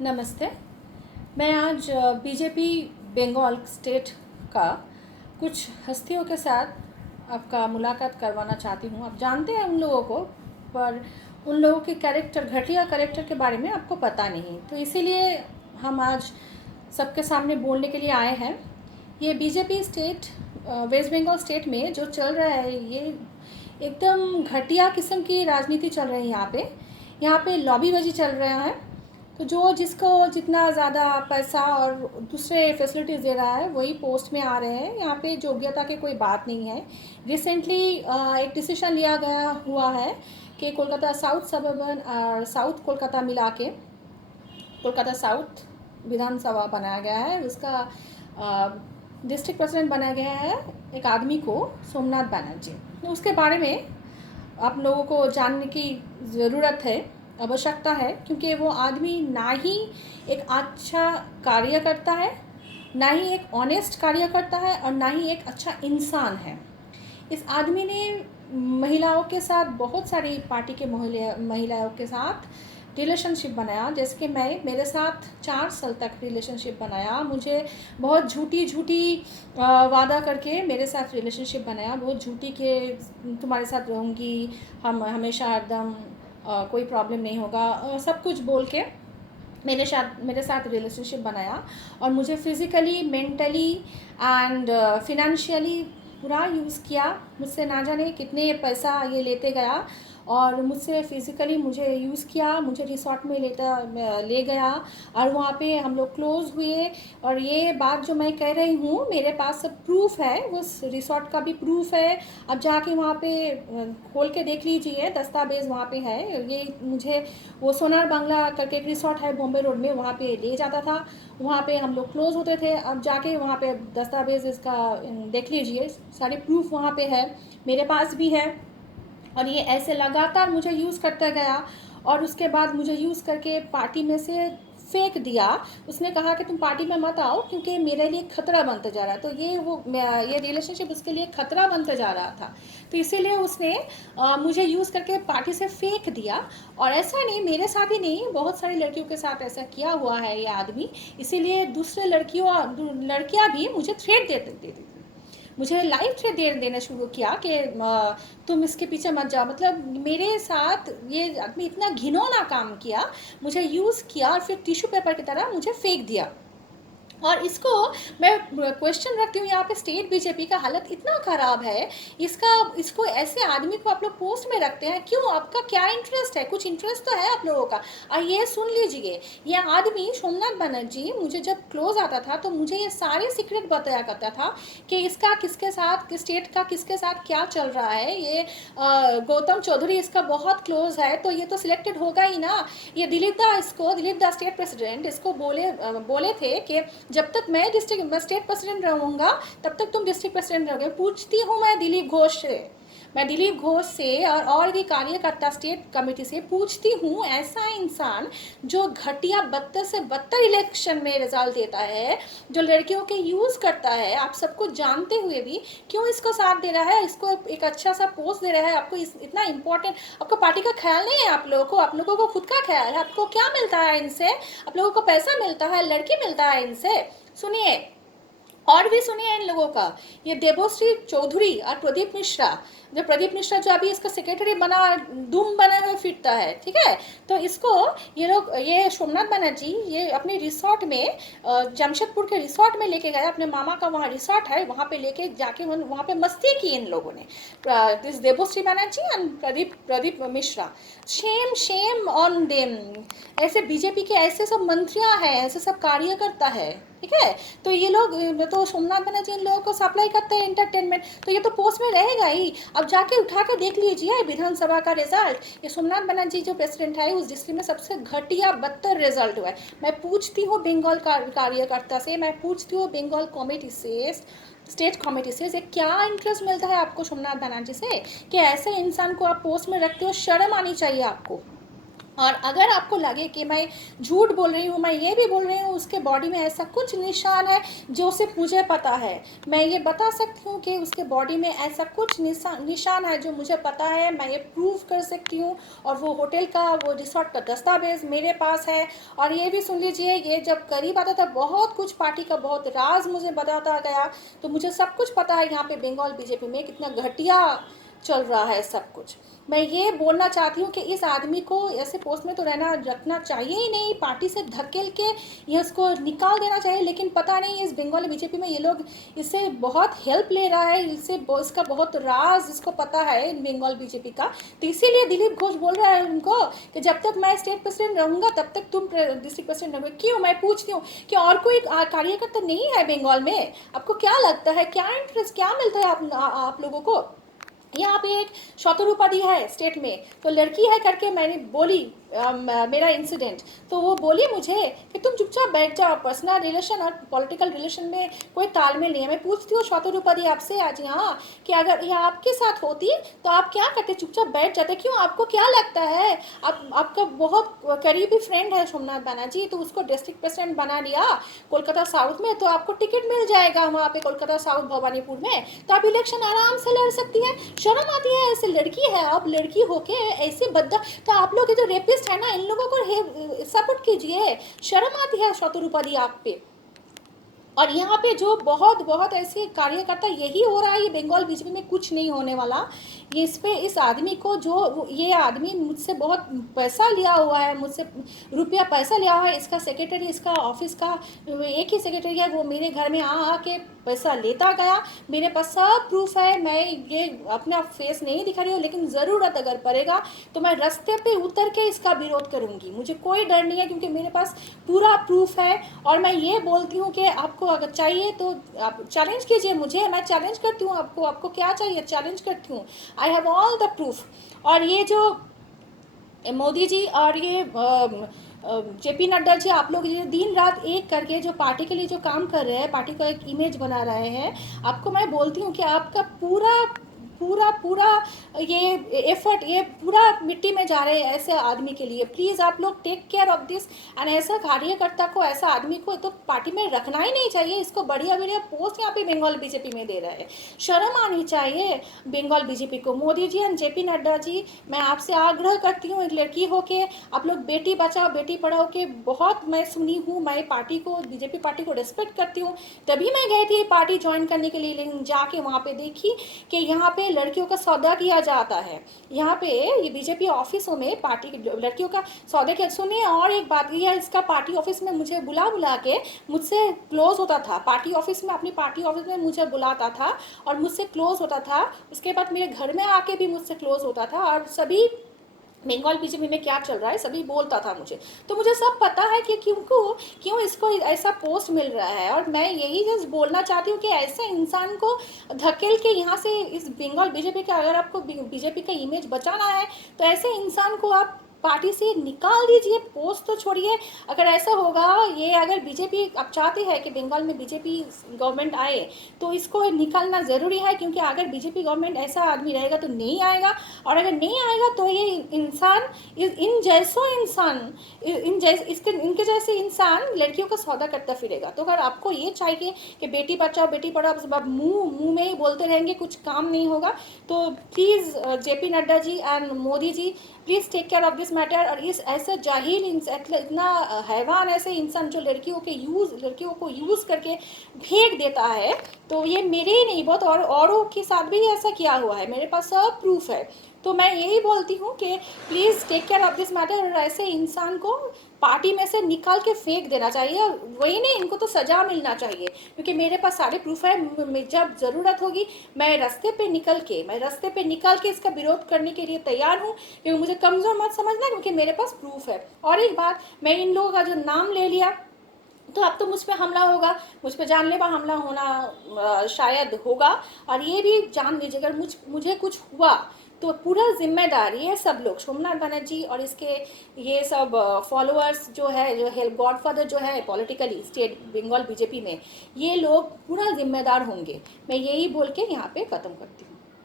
नमस्ते। मैं आज बीजेपी बंगाल स्टेट का कुछ हस्तियों के साथ आपका मुलाकात करवाना चाहती हूँ। आप जानते हैं उन लोगों को, पर उन लोगों के कैरेक्टर, घटिया कैरेक्टर के बारे में आपको पता नहीं, तो इसीलिए हम आज सबके सामने बोलने के लिए आए हैं। ये BJP state, West Bengal state में जो चल रहा है, ये एकदम घटिया किस्म की राजनीति चल रही है। यहाँ पे लॉबीबाजी चल रहा है। तो जो जिसको जितना ज़्यादा पैसा और दूसरे फैसिलिटीज़ दे रहा है वही पोस्ट में आ रहे हैं। यहाँ पे योग्यता की कोई बात नहीं है। रिसेंटली एक डिसीजन लिया गया हुआ है कि कोलकाता साउथ सबर्बन और साउथ कोलकाता मिला के कोलकाता साउथ विधानसभा बनाया गया है। उसका डिस्ट्रिक्ट प्रेसिडेंट बनाया गया है एक आदमी को, सोमनाथ बनर्जी। तो उसके बारे में आप लोगों को जानने की ज़रूरत है, आवश्यकता है, क्योंकि वो आदमी ना ही एक अच्छा कार्य करता है, ना ही एक ऑनेस्ट कार्य करता है, और ना ही एक अच्छा इंसान है। इस आदमी ने महिलाओं के साथ, बहुत सारी पार्टी के महिलाओं के साथ रिलेशनशिप बनाया। जैसे कि मेरे साथ 4 साल तक रिलेशनशिप बनाया। मुझे बहुत झूठी वादा करके मेरे साथ रिलेशनशिप बनाया, बहुत झूठी के तुम्हारे साथ रहूँगी, हम हमेशा एकदम कोई प्रॉब्लम नहीं होगा, सब कुछ बोल के मेरे साथ रिलेशनशिप बनाया। और मुझे फिज़िकली, मेंटली एंड फिनेंशियली पूरा यूज़ किया। मुझसे ना जाने कितने पैसा ये लेते गया, और मुझसे फिज़िकली मुझे यूज़ किया। मुझे रिसोर्ट में ले गया, और वहाँ पे हम लोग क्लोज़ हुए। और ये बात जो मैं कह रही हूँ, मेरे पास सब प्रूफ है, उस रिसोर्ट का भी प्रूफ है। अब जाके वहाँ पे खोल के देख लीजिए, दस्तावेज़ वहाँ पे है। ये मुझे वो सोनार बांग्ला करके एक रिसोर्ट है बॉम्बे रोड में, वहाँ पे ले जाता था। वहाँ पे हम लोग क्लोज़ होते थे। अब जाके वहाँ पे दस्तावेज़ इसका देख लीजिए, सारे प्रूफ वहाँ पे है, मेरे पास भी है। और ये ऐसे लगातार मुझे यूज़ करता गया, और उसके बाद मुझे यूज़ करके पार्टी में से फेंक दिया। उसने कहा कि तुम पार्टी में मत आओ, क्योंकि मेरे लिए खतरा बनते जा रहा है। तो ये रिलेशनशिप उसके लिए खतरा बनते जा रहा था, तो इसीलिए उसने मुझे यूज़ करके पार्टी से फेंक दिया। और ऐसा नहीं, मेरे साथ ही नहीं, बहुत सारी लड़कियों के साथ ऐसा किया हुआ है ये आदमी। इसीलिए दूसरे लड़कियाँ भी मुझे थ्रेट देती थी, मुझे लाइव थ्रेट देना शुरू किया कि तुम इसके पीछे मत जाओ। मतलब मेरे साथ ये आदमी इतना घिनौना काम किया, मुझे यूज़ किया और फिर टिश्यू पेपर की तरह मुझे फेंक दिया। और इसको मैं क्वेश्चन रखती हूँ, यहाँ पे स्टेट बीजेपी का हालत इतना ख़राब है। इसको ऐसे आदमी को आप लोग पोस्ट में रखते हैं क्यों? आपका क्या इंटरेस्ट है? कुछ इंटरेस्ट तो है आप लोगों का। और ये सुन लीजिए, ये आदमी सोमनाथ बनर्जी मुझे जब क्लोज आता था तो मुझे ये सारे सीक्रेट बताया करता था कि इसका किसके साथ, स्टेट का किसके साथ क्या चल रहा है। ये गौतम चौधरी इसका बहुत क्लोज है, तो ये तो सिलेक्टेड होगा ही ना। ये दिलीप दा स्टेट प्रेसिडेंट इसको बोले थे कि जब तक मैं स्टेट प्रेसिडेंट रहूँगा तब तक तुम डिस्ट्रिक्ट प्रेसिडेंट रहोगे। पूछती हूँ मैं दिलीप घोष से और भी कार्यकर्ता स्टेट कमेटी से पूछती हूँ, ऐसा इंसान जो घटिया बदतर से बदतर इलेक्शन में रिजल्ट देता है, जो लड़कियों के यूज़ करता है, आप सबको जानते हुए भी क्यों इसको साथ दे रहा है, इसको एक अच्छा सा पोस्ट दे रहा है। आपको इतना इम्पोर्टेंट, आपको पार्टी का ख्याल नहीं है। आप लोगों को खुद का ख्याल है। आपको क्या मिलता है इनसे? आप लोगों को पैसा मिलता है, लड़की मिलता है इनसे। सुनिए, और भी सुनिए इन लोगों का। ये देवश्री चौधरी और प्रदीप मिश्रा, जो अभी इसका सेक्रेटरी धूम बना हुआ फिरता है, ठीक है। तो इसको ये सोमनाथ बनर्जी ये अपने रिसोर्ट में, जमशेदपुर के रिसोर्ट में लेके गया। अपने मामा का वहाँ रिसोर्ट है, वहाँ पे लेके जाके वहाँ पे मस्ती की इन लोगों ने, this Debashree Banerjee and Pradeep Mishra. Shame on them. ऐसे बीजेपी के ऐसे सब मंत्रियाँ हैं, ऐसे सब कार्यकर्ता है, ठीक है। तो ये लोग तो सोमनाथ बनर्जी इन लोगों को सप्लाई करते हैं एंटरटेनमेंट, तो ये तो पोस्ट में रहेगा ही। अब जाके उठा के देख लीजिए विधानसभा का रिजल्ट। ये सोमनाथ बनर्जी जो प्रेसिडेंट है, उस डिस्ट्रिक्ट में सबसे घटिया बदतर रिजल्ट हुआ है। मैं पूछती हूँ बंगाल कार्यकर्ता से, मैं पूछती हूँ बंगाल कमेटी से, स्टेट कमेटी से, क्या इंटरेस्ट मिलता है आपको सोमनाथ बनर्जी से कि ऐसे इंसान को आप पोस्ट में रखते हो? शर्म आनी चाहिए आपको। और अगर आपको लगे कि मैं झूठ बोल रही हूँ, मैं ये भी बोल रही हूँ उसके बॉडी में ऐसा कुछ निशान है जो सिर्फ मुझे पता है, मैं ये बता सकती हूँ कि उसके बॉडी में ऐसा कुछ निशान है जो मुझे पता है, मैं ये प्रूव कर सकती हूँ। और वो होटल का, वो रिसोर्ट का दस्तावेज़ मेरे पास है। और ये भी सुन लीजिए, ये जब करीब आता था बहुत कुछ पार्टी का बहुत राज मुझे बताता गया, तो मुझे सब कुछ पता है यहाँ पे बंगाल बीजेपी में कितना घटिया चल रहा है सब कुछ। मैं ये बोलना चाहती हूँ कि इस आदमी को ऐसे पोस्ट में तो रखना चाहिए ही नहीं, पार्टी से धकेल के ये उसको निकाल देना चाहिए। लेकिन पता नहीं इस बंगाली बीजेपी में ये लोग इससे बहुत हेल्प ले रहा है, इसका बहुत राज इसको पता है बंगाल बीजेपी का। तो इसीलिए दिलीप घोष बोल रहा है उनको कि जब तक मैं स्टेट प्रेसिडेंट रहूँगा तब तक तुम डिस्ट्रिक्ट प्रेसिडेंट रहोगे। क्यों, मैं पूछती हूँ कि और कोई कार्यकर्ता नहीं है बंगाल में? आपको क्या लगता है, क्या इंटरेस्ट, क्या मिलता है आप लोगों को? यहाँ पे एक शतरूपाधि है स्टेट में, तो लड़की है करके मैंने बोली मेरा इंसिडेंट, तो वो बोली मुझे कि तुम चुपचाप बैठ जाओ, पर्सनल रिलेशन और पॉलिटिकल रिलेशन में कोई तालमेल नहीं है। मैं पूछती हूँ शतरूपाधि आपसे आज यहाँ कि अगर यह आपके साथ होती तो आप क्या करते, चुपचाप बैठ जाते? क्यों, आपको क्या लगता है आपका बहुत करीबी फ्रेंड है सोमनाथ बनर्जी, तो उसको डिस्ट्रिक्ट प्रेसिडेंट बना लिया कोलकाता साउथ में, तो आपको टिकट मिल जाएगा वहाँ पे कोलकाता साउथ भवानीपुर में, तो आप इलेक्शन आराम से लड़ सकती है। शर्म आती है? ऐसे लड़की है आप, लड़की होके ऐसे बद्दा, तो आप लोग जो रेपिस्ट है ना, इन लोगों को सपोर्ट कीजिए। शर्म आती है शतरूपाधि आप पे? और यहाँ पे जो बहुत बहुत ऐसे कार्यकर्ता, यही हो रहा है, ये बंगाल बीजेपी में कुछ नहीं होने वाला। ये इस आदमी को, जो ये आदमी मुझसे बहुत पैसा लिया हुआ है, मुझसे रुपया पैसा लिया हुआ है, इसका सेक्रेटरी, इसका ऑफिस का एक ही सेक्रेटरी है, वो मेरे घर में आ के पैसा लेता गया। मेरे पास सब प्रूफ है, मैं ये अपना फेस नहीं दिखा रही हूँ, लेकिन ज़रूरत अगर पड़ेगा तो मैं रास्ते पे उतर के इसका विरोध करूँगी। मुझे कोई डर नहीं है क्योंकि मेरे पास पूरा प्रूफ है। और मैं ये बोलती हूँ कि आपको अगर चाहिए तो आप चैलेंज कीजिए मुझे, मैं चैलेंज करती हूँ आपको क्या चाहिए, चैलेंज करती हूँ। I have all the proof. और ये जो मोदी जी और ये जेपी नड्डा जी, आप लोग ये दिन रात एक करके जो पार्टी के लिए जो काम कर रहे हैं, पार्टी का एक इमेज बना रहे हैं, आपको मैं बोलती हूँ कि आपका पूरा पूरा पूरा ये एफर्ट, ये पूरा मिट्टी में जा रहे हैं ऐसे आदमी के लिए। प्लीज़ आप लोग take care of this. And ऐसा कार्यकर्ता को, ऐसा आदमी को तो पार्टी में रखना ही नहीं चाहिए। इसको बढ़िया बढ़िया पोस्ट यहाँ पे बंगाल बीजेपी में दे रहा है, शर्म आनी चाहिए बंगाल बीजेपी को। मोदी जी एंड जेपी नड्डा जी, मैं आपसे आग्रह करती हूँ, एक लड़की होके आप लोग बेटी बचाओ बेटी पढ़ाओ के बहुत मैं सुनी हूँ, मैं पार्टी को, बीजेपी पार्टी को रिस्पेक्ट करती हूँ, तभी मैं गई थी पार्टी ज्वाइन करने के लिए। लेकिन जाके वहाँ पे देखी कि यहाँ पे लड़कियों का सौदा किया जाता है। यहाँ पे ये बीजेपी ऑफिसों में पार्टी लड़कियों का सौदा किया। सुनिए और एक बात, ये इसका पार्टी ऑफिस में मुझे बुला के मुझसे क्लोज होता था, पार्टी ऑफिस में, अपनी पार्टी ऑफिस में मुझे बुलाता था और मुझसे क्लोज होता था। उसके बाद मेरे घर में आके भी मुझसे क्लोज होता था, और सभी बंगाल बीजेपी में क्या चल रहा है सभी बोलता था मुझे। तो मुझे सब पता है कि क्यों इसको ऐसा पोस्ट मिल रहा है। और मैं यही जस्ट बोलना चाहती हूँ कि ऐसे इंसान को धकेल के यहाँ से, इस बंगाल बीजेपी का, अगर आपको बीजेपी का इमेज बचाना है तो ऐसे इंसान को आप पार्टी से निकाल दीजिए, पोस्ट तो छोड़िए। अगर ऐसा होगा, ये अगर बीजेपी आप चाहते हैं कि बंगाल में बीजेपी गवर्नमेंट आए, तो इसको निकालना ज़रूरी है, क्योंकि अगर बीजेपी गवर्नमेंट ऐसा आदमी रहेगा तो नहीं आएगा। और अगर नहीं आएगा तो ये इंसान, इनके जैसे इंसान लड़कियों का सौदा करता फिरेगा। तो अगर आपको ये चाहिए कि बेटी बचाओ बेटी पढ़ाओ, आप मुँह में ही बोलते रहेंगे, कुछ काम नहीं होगा, तो please JP Nadda ji and Modi ji, please take care of this matter. और इस ऐसे जाहिल, इतना हैवान ऐसे इंसान जो लड़कियों को यूज़ करके फेंक देता है, तो ये मेरे ही नहीं, बहुत और औरों के साथ भी ऐसा किया हुआ है, मेरे पास सब प्रूफ है। तो मैं यही बोलती हूँ कि please take care of this matter, और ऐसे इंसान को पार्टी में से निकाल के फेंक देना चाहिए। वही नहीं, इनको तो सज़ा मिलना चाहिए, क्योंकि मेरे पास सारे प्रूफ है। जब ज़रूरत होगी मैं रास्ते पे निकल के इसका विरोध करने के लिए तैयार हूँ, क्योंकि मुझे कमज़ोर मत समझना, क्योंकि मेरे पास प्रूफ है। और एक बात, मैं इन लोगों का जो नाम ले लिया तो अब तो मुझ पर हमला होगा, मुझ पर जानलेवा हमला होना शायद होगा। और ये भी जान लीजिए, अगर मुझे कुछ हुआ तो पूरा जिम्मेदार ये सब लोग, सोमनाथ बनर्जी और इसके ये सब फॉलोअर्स जो है, जो हेल्प गॉडफादर जो है पॉलिटिकली स्टेट बंगाल बीजेपी में, ये लोग पूरा जिम्मेदार होंगे। मैं यही बोल के यहाँ पे ख़त्म करती हूँ।